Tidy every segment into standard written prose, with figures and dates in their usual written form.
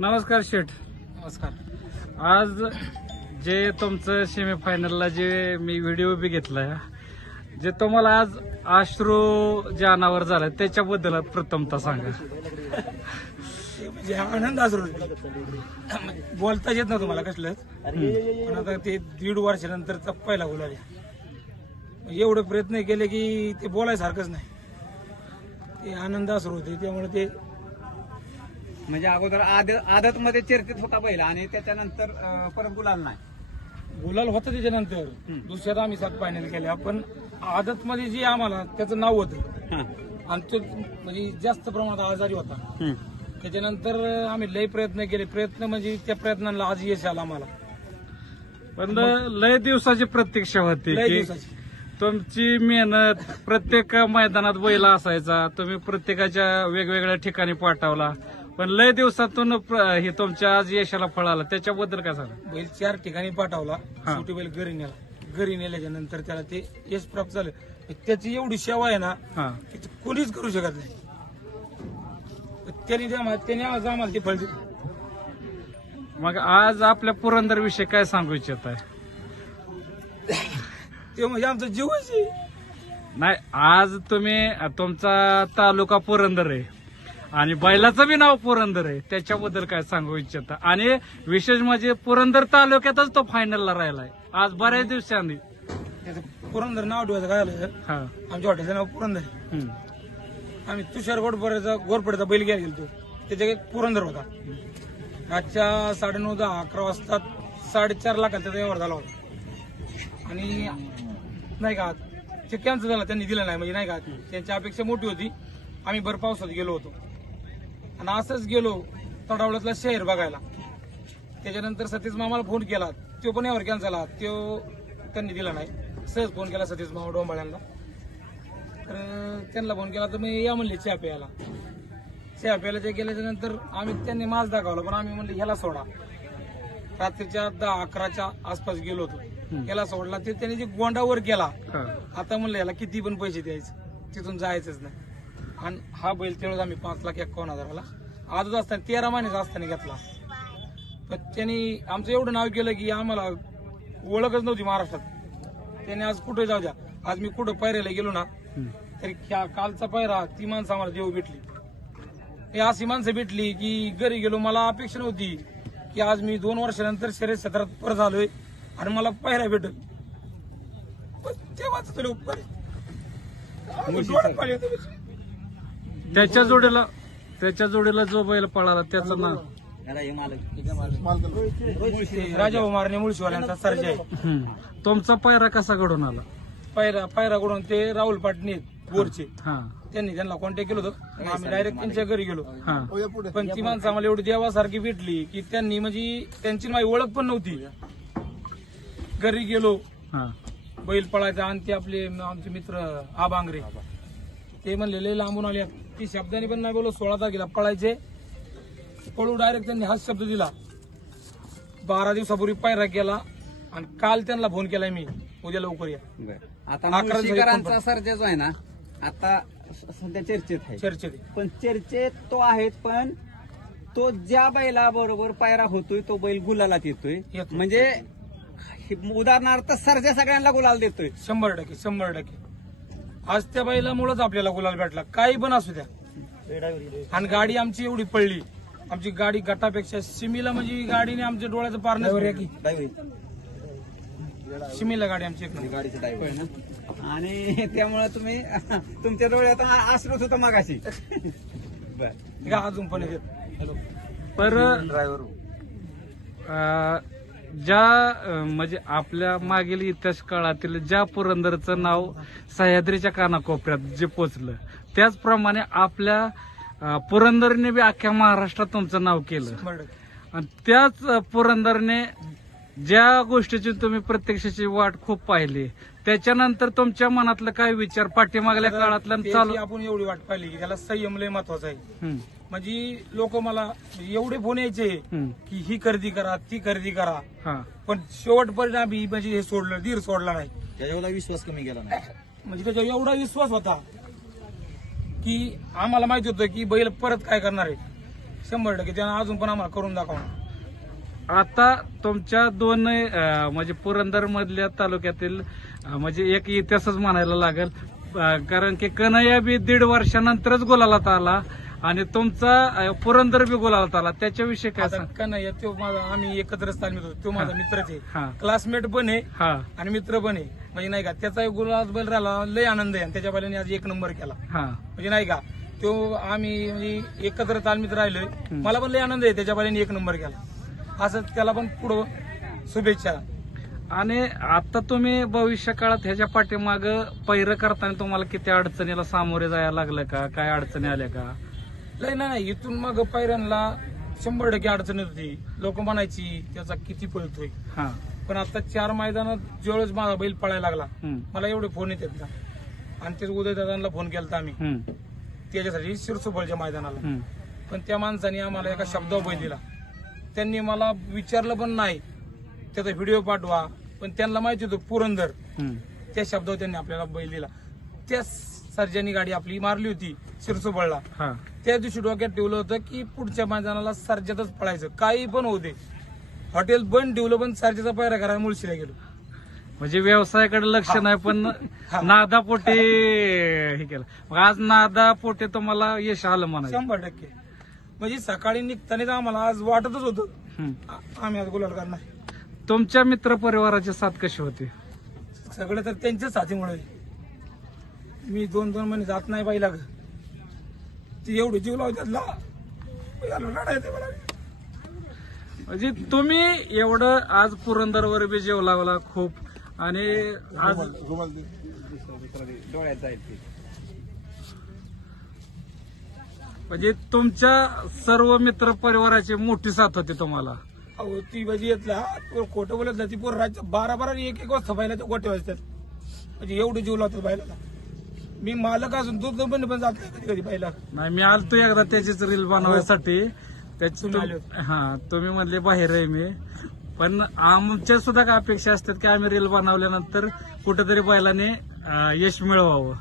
नमस्कार शेठ. नमस्कार. आज जे तुमचं सेमीफायनलला जे मी व्हिडिओ बी घेतलाय, जे तुम्हाला आज अश्रू जे अनावर झाला त्याच्याबद्दल प्रथमतः सांगा. म्हणजे आनंद अश्रू बोलता येत ना तुम्हाला कसलंच, पण आता ते 1.5 वर्षानंतरचा पहिला गोल आला. एवढे प्रयत्न केले की ते बोलायसारखंच नाही. ते आनंद अश्रू होते, त्यामुळे ते म्हणजे अगोदर आदत मध्ये चर्चेत होता पहिला आणि त्याच्यानंतर परत गुलाल नाही. गुलाल होतं त्याच्यानंतर दुसऱ्यात आम्ही 7 फायनल केल्या, पण आदत मध्ये जे आम्हाला त्याचं नाव होतं आणि तो म्हणजे जास्त प्रमाणात आजारी होता. त्याच्यानंतर आम्ही लय प्रयत्न केले. प्रयत्न म्हणजे त्या प्रयत्नांना आज यश आलं आम्हाला. पण लय दिवसाची प्रतीक्षा होती लय की दिवसाची. तुमची मेहनत प्रत्येक मैदानात बैला असायचा, तुम्ही प्रत्येकाच्या वेगवेगळ्या ठिकाणी पाठवला, पण लय दिवसातून हे तुमच्या आज यशाला फळ आलं, त्याच्याबद्दल काय सांगा. बैल 4 ठिकाणी पाठवला, शेवटी बैल घरी नेला. घरी नेल्याच्या नंतर त्याला ते यश प्राप्त झालं. त्याची एवढी सेवा आहे ना की ते कोणीच करू शकत नाही. त्याने आज आम्हाला ते फळ दिलं. मग आज आपल्या पुरंदर विषयी काय सांगू इच्छित आहे. ते म्हणजे आमचा जीवच आहे. नाही, आज तुम्ही तुमचा तालुका पुरंदर आहे आणि बैलाचं बी नाव पुरंदर आहे, त्याच्याबद्दल काय सांगू इच्छिता. आणि विशेष म्हणजे पुरंदर तालुक्यातच तो फायनलला राहिलाय आज बऱ्याच दिवसांनी. त्याचं पुरंदर नाव ठेवायचं काय झालं, आमच्या हॉटेलचं नाव पुरंदर आहे. आम्ही तुषार घोरपडेचा बैल घ्यायला गेलो, त्याच्या एक पुरंदर होता. रातच्या 9:30-10 11 वाजता 4.5 लाखाचा त्याचा व्यवहार झाला होता. आणि नाही का ते कॅन्सल झाला, त्यांनी दिलं नाही. म्हणजे नाही का त्यांची अपेक्षा मोठी होती. आम्ही भर पावसात गेलो होतो आणि असंच गेलो तडावळ्यातला शहर बघायला. त्याच्यानंतर सतीश मामाला फोन केला, तो पण यावर कॅन्सल झाला. तो त्यांनी दिला नाही. सहज फोन केला सतीश मामा डोंबाळ्यांना, तर त्यांना फोन केला तर मी या म्हणले चहा प्यायला. चहा प्यायला ते गेल्याच्या नंतर त्यांनी माल दाखवला, पण आम्ही म्हणले ह्याला सोडा. रात्रीच्या 10-11च्या आसपास गेलो होतो. ह्याला सोडला, ते त्याने जे गोंडावर गेला. आता म्हणलं याला किती पण पैसे द्यायचे, तिथून जायचंच नाही. आणि हा बैल तेवढं आम्ही 5,51,000ला आजच असताना 13 महिन्याचा असताना घेतला. पण त्यांनी आमचं एवढं नाव केलं की आम्हाला ओळखच नव्हती महाराष्ट्रात. त्याने आज कुठे जाऊ द्या, आज मी कुठं पायऱ्याला गेलो ना तरी कालचा पायरा ती माणसं आम्हाला देव भेटली. हे अशी माणसं भेटली की घरी गेलो, मला अपेक्षा नव्हती की आज मी 2 वर्षानंतर शर्यत क्षेत्रात परत आलोय आणि मला पायऱ्या भेटत. तेव्हाच तरी उपकार त्याच्या जोडीला जो बैल पळाला त्याचं नाव राजा मारणे मुळशीवाल्यांचा सर्जा आहे. तुमचा पायरा कसा घडून आला. पायरा कडून ते राहुल पाटणे बोरचे, त्यांना कॉन्टॅक्ट केलं होतं. आम्ही डायरेक्ट त्यांच्या घरी गेलो. पण ती माणसं आम्हाला एवढी देवासारखी भेटली की त्यांनी म्हणजे त्यांची माझी ओळख पण नव्हती. घरी गेलो, बैल पळायचा आणि ते आमचे मित्र आबांगरे ते म्हणले लय लांबून आले, ती शब्दाने पण नाही बोललो. 16 तारखेला पळायचे, पळू डायरेक्ट त्यांनी हाच शब्द दिला. 12 दिवसापूर्वी पायरा केला आणि काल त्यांना फोन केलाय मी, उद्या लवकर या. आता मुळशीकरांचा सर्जा जो आहे ना आता सध्या चर्चेत आहे. चर्चेत पण चर्चेत तो आहेच, पण तो ज्या बैलाबरोबर पायरा होतोय तो बैल गुलालात येतोय. म्हणजे उदाहरणार्थ सर्जा सगळ्यांना गुलाल देतोय. 100% आज त्या बैलामुळेच आपल्याला गुलाल भेटला, काही पण असू द्या. आणि गाडी आमची एवढी पडली, आमची गाडी गटापेक्षा शिमीला म्हणजे गाडीने आमच्या डोळ्याचं पारणं. शिमीला गाडी आमची गाडीचं ड्रायव्हर ना, आणि त्यामुळे तुम्ही तुमच्या डोळ्यात आश्रुत होतं मगाशी. अजून पण ड्रायव्हर ज्या म्हणजे आपल्या मागील इतिहास काळातील ज्या पुरंदरचं नाव सह्याद्रीच्या कानाकोपऱ्यात जे पोचलं, त्याचप्रमाणे आपल्या पुरंदरने बी अख्ख्या महाराष्ट्रात तुमचं नाव केलं. आणि त्याच पुरंदरने ज्या गोष्टीची तुम्ही प्रत्यक्षाची वाट खूप पाहिली, त्याच्यानंतर तुमच्या मनातलं काय विचार पाठीमागल्या काळातलं चालू. आपण एवढी वाट पाहिली की त्याला संयम लय महत्वाचा आहे. म्हणजे लोक मला एवढे फोन यायचे की ही खरेदी करा, ती खरेदी करा, पण शेवटपर्यंत म्हणजे हे सोडलं, धीर सोडला नाही. त्याच्यावर विश्वास कमी केला नाही. म्हणजे त्याच्यावर एवढा विश्वास होता की आम्हाला माहिती होतं की बैल परत काय करणार आहे. 100% त्यानं अजून पण आम्हाला करून दाखवणार. आता तुमच्या दोन म्हणजे पुरंदर मधल्या तालुक्यातील म्हणजे एक इतिहासच म्हणायला लागेल, कारण की कन्हैया बी 1.5 वर्षानंतरच गोलाला आला आणि तुमचा पुरंदर बी गोलाला आला, त्याच्याविषयी काय आता सांग? का नाही तो माझा, आम्ही एकत्रच तालमीत होतो, तो माझा मित्रच हा. आहे, क्लासमेट पण आहे हा आणि मित्र पण आहे. म्हणजे नाही का त्याचा गुलाब बैल राहिला, लय आनंद आहे आणि त्याच्या बैलाने आज 1 नंबर केला. हा म्हणजे नाही का तो आम्ही म्हणजे एकत्र तालमीत राहिलोय, मला पण लय आनंद आहे त्याच्या बैलाने 1 नंबर केला. असं त्याला पण पुढं शुभेच्छा. आणि आता तुम्ही भविष्य काळात ह्याच्या पाठीमाग पैर करताना तुम्हाला किती अडचणीला सामोरे जायला लागलं का? काय अडचणी आल्या का? लय नाही, इथून मग पैऱ्यांना 100% अडचण होती. लोक म्हणायची त्याचा किती पळतोय, हा पण आता 4 मैदानात ज्यावेळेस माझा बैल पळायला लागला, हम्म. मला एवढे फोन येतात ना. आणि तेच उदयदादांना फोन केला आम्ही हम्म. त्याच्यासाठी शिरसोबळच्या मैदानाला. हम्म. पण त्या माणसाने आम्हाला एका शब्दावर बैल दिला. त्यांनी मला विचारलं पण नाही, त्याचा व्हिडिओ पाठवा, पण त्यांना माहिती होतं पुरंदर, हम्म. त्या शब्दावर त्यांनी आपल्याला बैल दिला. त्या सर्जानी गाडी आपली मारली होती शिरसोबळला. हा त्या दिवशी डोक्यात ठेवलं होतं की पुढच्या मैदानाला सर्जातच पळायचं, काही पण होऊ दे. हॉटेल बंद ठेवलं पण सर्जाचा पायरा करायला मुळशीला गेलो. म्हणजे व्यवसायाकडे लक्ष नाही, पण हा. नादापोटे हे केलं. मग आज नादापोटे तुम्हाला यश आलं म्हणायचं. 100%. म्हणजे सकाळी निघतानाच आम्हाला आज वाटतच होतं हम्म. आम्ही आज गुलाल करणार. तुमच्या मित्र परिवाराची साथ कशी होती? सगळं तर त्यांच्याच साथीमुळे. मी 2-2 महिने जात नाही बाईला, ती एवढी जीव लावतात लढायचं मला. म्हणजे तुम्ही एवढं आज पुरंदरवर बी जेव लावला खूप, आणि आज डोळ्यात जाईल ते. म्हणजे तुमच्या सर्व मित्र परिवाराची मोठी साथ होती तुम्हाला. अहो ती म्हणजे येतला खोटं बोलत नाही, ती पोर रात्री 12-12 आणि 1-1 वाजता बायला ते गोटे वाजतात. म्हणजे एवढे जीव लावतात बायला. मी मालक असून दूध पण जात नाही कधी कधी बायला. नाही, मी आलतो एकदा त्याचीच रील बनवायसाठी. त्याची तुम्ही आले होते. हा तुम्ही म्हणले बाहेर आहे मी, पण आमच्या सुद्धा काय अपेक्षा असतात की आम्ही रील बनवल्यानंतर कुठेतरी बैलाने यश मिळवावं.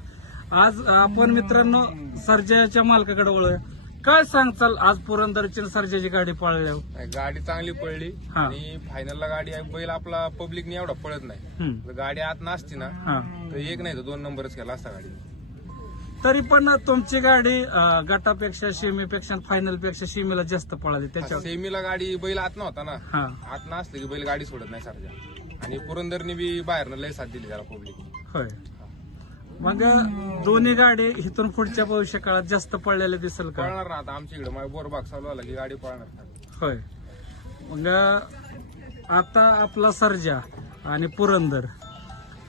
आज आपण मित्रांनो सर्जाच्या मालकाकडे वळूया. काय सांगचाल आज पुरंदरची सर्जाची गाडी पळल्यावर? नाही, गाडी चांगली पडली हा. आणि फायनलला गाडी आहे. बैल आपला पब्लिकने एवढा पळत नाही. हम्म. जर गाडी आत नसती ना हा. तर 1 नाही तर 2 नंबरच केला असता गाडी. तरी पण तुमची गाडी गटापेक्षा सेमीपेक्षा फायनलपेक्षा सेमीला जास्त पळाली त्याच्या. सेमीला गाडी बैल आत नव्हता ना, हा आत नसलं की बैल गाडी सोडत नाही सरजा. आणि पुरंदरने बी बाहेरनं लय साथ दिली त्याला पब्लिक. होय. मग दोन्ही गाडी इथून पुढच्या भविष्य काळात जास्त पडलेल्या दिसेल का? पळणार ना आता आमच्या इकडे माझ्या बोरबाग चालू आला की गाडी पळणार. होय. मग आता आपला सर्जा आणि पुरंदर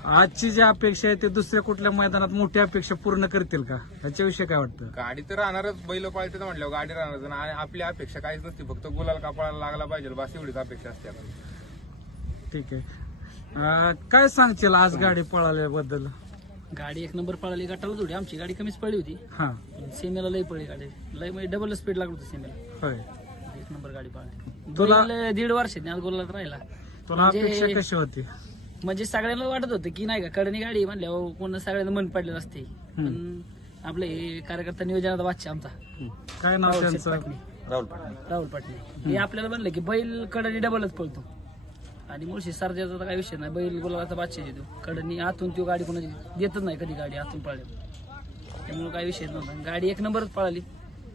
आजची जी अपेक्षा आहे ते दुसऱ्या कुठल्या मैदानात मोठी अपेक्षा पूर्ण करतील का? याच्याविषयी काय वाटतं? गाडी तर राहणारच, बैल पळते म्हटल्यावर गाडी राहणार. आणि आपली अपेक्षा काहीच नसते, फक्त गुलाल कापडाला लागला पाहिजे बस एवढीच अपेक्षा असते आता. ठीक आहे. काय सांगशील आज गाडी पळाल्याबद्दल? गाडी 1 नंबर पळाली. गटाला जोडी आमची गाडी कमीच पळली होती, हा सेमीला लई पळली गाडी. लई म्हणजे डबल स्पीड लागत होती सेमीला. होय. 1 नंबर गाडी पळाली. तुला- 1.5 वर्षांनी आज गोलात राहिला. तुला अपेक्षा कशी होती? म्हणजे सगळ्यांना वाटत होतं की नाही का कडनी गाडी म्हणल्यावर कोण सगळ्यांना मन पडलेलं असते. पण आपले हे कार्यकर्ता नियोजनाचा वाचा आमचा काय नाव राहुल त्यांचं? पाटणे. राहुल पाटील. राहुल पाटणे हे आपल्याला म्हणलं की बैल कडनी डबलच पळतो. आणि मुळशी सर्जाचा तर काही विषय नाही, बैल गुलाबाचा बादशाह देतो. कडनी आतून ती गाडी कोणाची देतच नाही कधी गाडी आतून पळली, त्यामुळे काही विषय नव्हता. गाडी 1 नंबरच पळाली.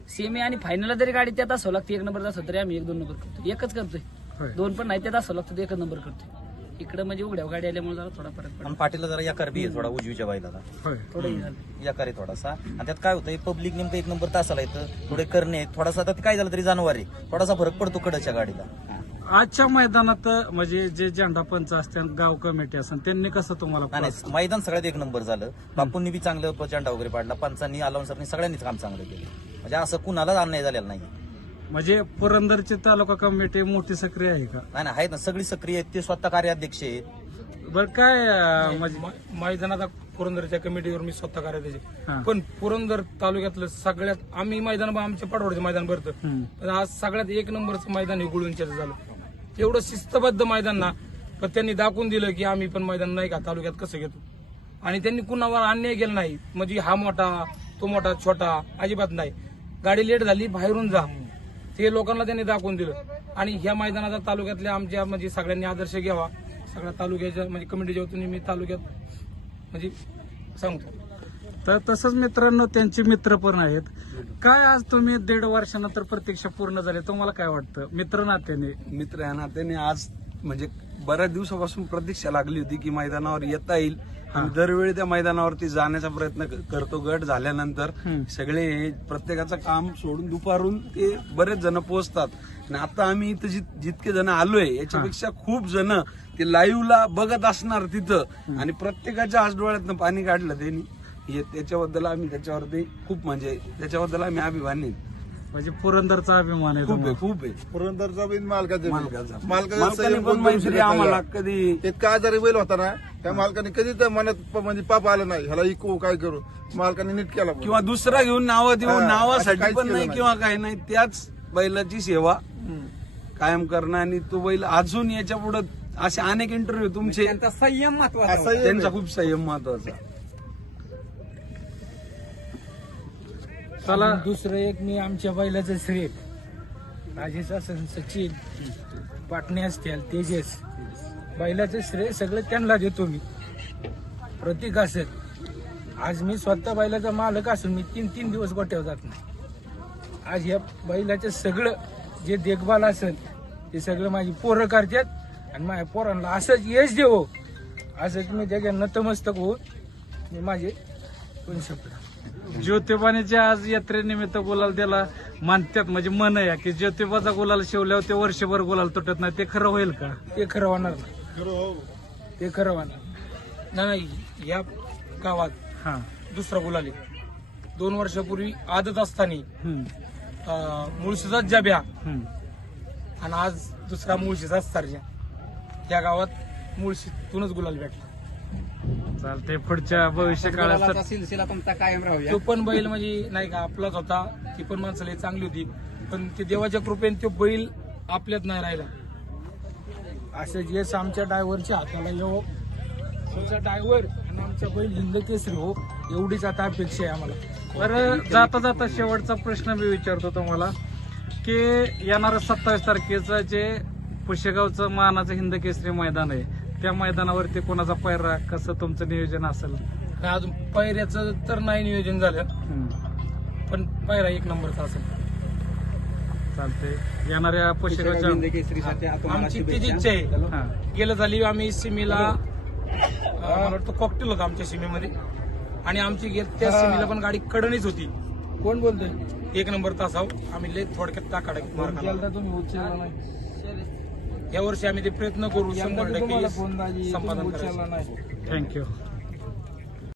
सेमी आणि फायनलला जरी गाडी त्यात असावं लागते 1 नंबर असं तरी आम्ही 1-2 नंबर करतो. एकच करतोय, होय. 2 पण नाही त्यात असावं लागतं 1 नंबर करतोय. इकडे म्हणजे उघड्या गाडी आल्यामुळे जरा थोडा फरक पडला. आणि पाटीलला जरा याकार बी आहे थोडा उजवीच्या बाईला. होय. थोडंही झालं. याकार आहे थोडासा. आणि त्यात काय होतंय, पब्लिक नेमकं 1 नंबर तासाला येतं, थोडे करणे आहेत. थोडासा आता काय झालं तरी जाणवार आहे, थोडासा फरक पडतो कडच्या गाडीला. आजच्या मैदानात म्हणजे जे झेंडा पंच असतात, गाव कमिटी असतात, त्यांनी कसं तुम्हाला नाही नाही, मैदान सगळ्यात 1 नंबर झालं. बापूंनी बी चांगलं झेंडा वगैरे पाडला, पंचांनी अलाउन्सरनी सगळ्यांनीच काम चांगलं केलं. म्हणजे असं कुणालाच अन्याय झालेला नाही. म्हणजे पुरंदरची तालुका कमिटी मोठी सक्रिय आहे का? नाही नाही, आहेत ना सगळी सक्रिय आहेत. ते स्वतः कार्याध्यक्ष आहेत. बरं काय म्हणजे मैदानात पुरंदरच्या कमिटीवर मी स्वतः हा. करायचे. पण पुरंदर तालुक्यातलं सगळ्यात आम्ही मैदान आमच्या पाठवडचं मैदान भरतं, पण आज सगळ्यात 1 नंबरचं मैदान हे गुळूंच्याचं झालं. एवढं शिस्तबद्ध मैदान ना, पण त्यांनी दाखवून दिलं की आम्ही पण मैदान नाही का तालुक्यात कसं घेतो. आणि त्यांनी कुणावर अन्याय केला नाही. म्हणजे हा मोठा तो मोठा छोटा अजिबात नाही. गाडी लेट झाली बाहेरून जा, ते लोकांना त्यांनी दाखवून दिलं. आणि ह्या मैदानाचा तालुक्यातल्या आमच्या म्हणजे सगळ्यांनी आदर्श घ्यावा. सगळ्या तालुक्याच्या म्हणजे कमिटीच्या वतीने मी तालुक्यात म्हणजे सांगतो. तर तसंच मित्रांनो त्यांचे मित्र पण आहेत. काय आज तुम्ही 1.5 वर्षानंतर प्रतीक्षा पूर्ण झाली, तुम्हाला काय वाटतं मित्र नात्याने? मित्र या नात्याने आज म्हणजे बऱ्याच दिवसापासून प्रतीक्षा लागली होती की मैदानावर येता येईल. आम्ही दरवेळी त्या मैदानावरती जाण्याचा प्रयत्न करतो. गट झाल्यानंतर सगळे प्रत्येकाचं काम सोडून दुपारून ते बरेच जण पोहोचतात. आणि आता आम्ही इथं जितके जण आलोय याच्यापेक्षा खूप जण ते लाईव्हला बघत असणार तिथं. आणि प्रत्येकाच्या आज डोळ्यातनं पाणी काढलं त्यांनी. त्याच्याबद्दल आम्ही त्याच्यावरती खूप म्हणजे त्याच्याबद्दल आम्ही अभिमानी. म्हणजे पुरंदरचा अभिमान आहे तुम्हाला. खूप आहे. पुरंदरचा बैल मालकाचा मालकाने पण मैत्री आम्हाला कधी इतका आजारी बैल होता ना, त्या मालकाने कधी तर मनात म्हणजे पाप आलं नाही, ह्याला इको काय करू, मालकाने नीट केला. किंवा दुसरा घेऊन नावं देऊन हा, नावासाठी काहीच पण केलं नाही नाही. किंवा काही नाही. त्याच बैलाची सेवा कायम करणं आणि तो बैल अजून याच्या पुढे असे अनेक इंटरव्ह्यू तुमचे. त्यांचा संयम महत्वाचा. त्यांचा खूप संयम महत्वाचा. चला दुसरं एक मी आमच्या बैलाचं श्रेय राजेश असेल, सचिन पाटणे असतील, तेजस, बैलाचं श्रेय सगळं त्यांना देतो मी. प्रतीक असेल, आज मी स्वतः बैलाचा मालक असून मी 3 दिवस गोट्यावर जात नाही. आज या बैलाचं सगळं जे देखभाल असेल ते सगळं माझी पोरं करतात आणि माझ्या पोरांना असंच यश देवो, असंच मी त्याच्या नतमस्तक होऊन मी माझे दोन शब्द. ज्योतिबाने आज यात्रेनिमित्त गुलाल त्याला मानतात, म्हणजे मन आहे की ज्योतिबाचा गुलाल शिवल्यावर ते वर्षभर गुलाल तुटत नाही. ते खरं होईल का? ते खरं होणार नाही. ते खरं होणार नाही. या गावात हा दुसरा गुलाल आहे. 2 वर्षापूर्वी आदत असताना मुळशीचा जब्या आणि आज दुसरा मुळशीचा सर्जा. या गावात मुळशीतूनच गुलाल भेटला. चालते. पुढच्या भविष्य काळात गुलालाचा सिलसिला तुमचा कायम राहूया. तो पण बैल म्हणजे नाही का आपलाच होता. ती पण माणसाला चांगली होती, पण ते देवाच्या कृपेने तो बैल आपल्यात नाही राहिला. असं जे आमच्या ड्रायव्हरच्या हाताला येऊ, तुमचा ड्रायव्हर आणि आमचा बैल हिंद केसरी हो, एवढीच आता अपेक्षा आहे आम्हाला. बरं, जाता जाता शेवटचा प्रश्न मी विचारतो तुम्हाला की येणाऱ्या 27 तारखेचं जे पुशेगावचं मानाचं हिंद केसरी मैदान आहे, त्या मैदानावरती कोणाचा पैरा, कसं तुमचं नियोजन असेल? अजून पायऱ्याचं तर नाही नियोजन झालं, पण पायरा 1 नंबरचा असेल. चालते. येणाऱ्या पुशेगावच्या केसरीसाठी तुम्हाला आमची तीच शुभेच्छा. इच्छा आहे. हा. गेलं झाली आम्ही सीमेला मला वाटतं कॉकटेल होता आमच्या सीमेमध्ये आणि आमची त्या सीमेला पण गाडी कडणीच होती. कोण बोलतोय? 1 नंबर तासावर आम्ही लय थोडक्यात टाकाडा या वर्षी आम्ही ते प्रयत्न करू 100% संपादन करायचं. थँक्यू.